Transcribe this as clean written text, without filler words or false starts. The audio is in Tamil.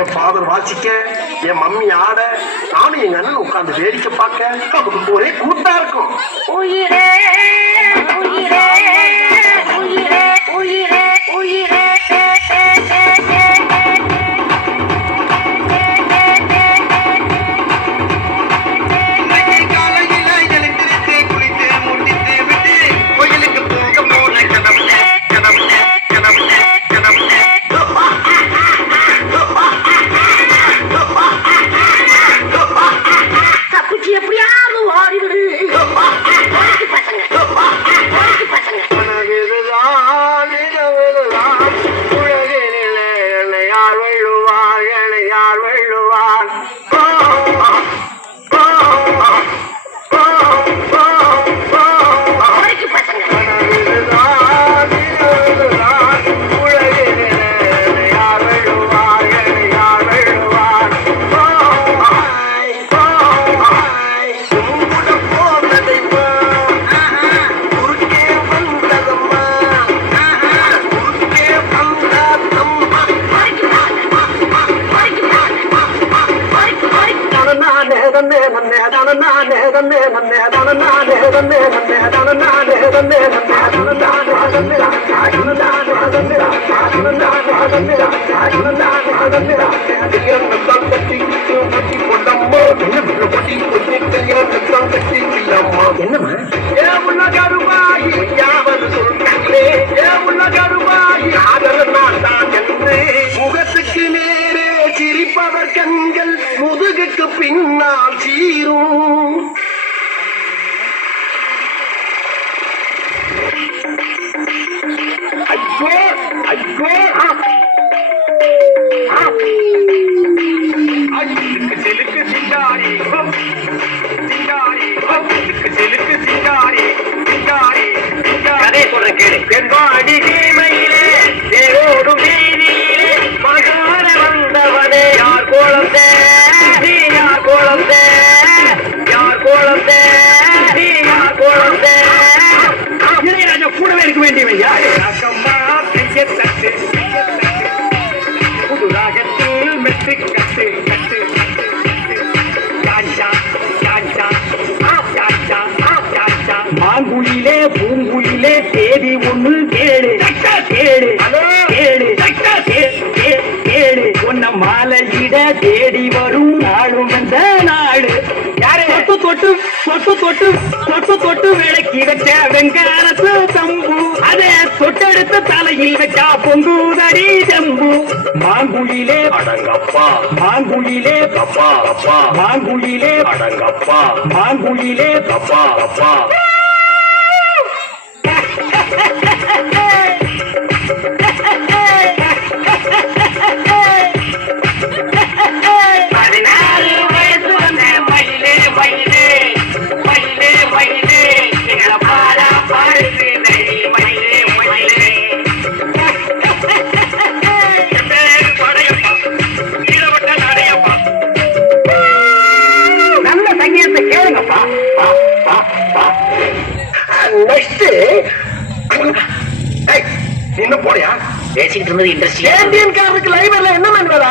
என் ஃபாதர் வாசிக்க, என் மம்மி ஆட, நானும் எங்க அண்ணன் உட்கார்ந்து வேடிக்கை பார்க்க ஒரே கூட்டா இருக்கும். உயிரே உயிரே உயிரே உயிரே உயிரே முகத்துக்கு நேரே சிரிப்பவர் கண்கள் முதுகுக்கு பின்னால் சீரும். சிலுக்கு சிங்காரி சிங்காரி சிலுக்கு சிங்காரி சிங்காரி கதை சொல்ற கேளு. பெண்பாடி தீமையிலே தேரோடும் வீதியிலே மகான வந்தவனே யார் கோலத்தே யார் கோலத்தே யார் கோலத்தே யார் கோலத்தே இளையராஜா கூடவே இருக்க வேண்டியவன் யாரு? அக்கம்மா கைய தட்டு புது ராகத்தில் மெட்டு கட்டு கட்டு மாங்குயிலே பூங்குயிலே தேதி ஒண்ணு கேளு கேளு கேளு கேளு உன்ன மாலையிட தேடி வரும் நாளும் வந்த நாடு. யாரு தொட்டு தொட்டு தொட்டு தொட்டு தொட்டு தொட்டு விளக்கி வச்ச வெங்காரத்து தம்பு அதே தொட்டெடுத்த தலையில் வச்சா பொங்குதடி ஜம்பு. மாங்குயிலே அடங்கப்பா மாங்குயிலே அப்பா அப்பா மாங்குயிலே அடங்கப்பா மாங்குயிலே அப்பா அப்பா. என்ன போறியா பேசிக்கிட்டு இருந்தது இன்ட்ரெஸ்டிங். ஏண்டியன் காருக்கு லைவர்ல என்ன மேன் வேலை?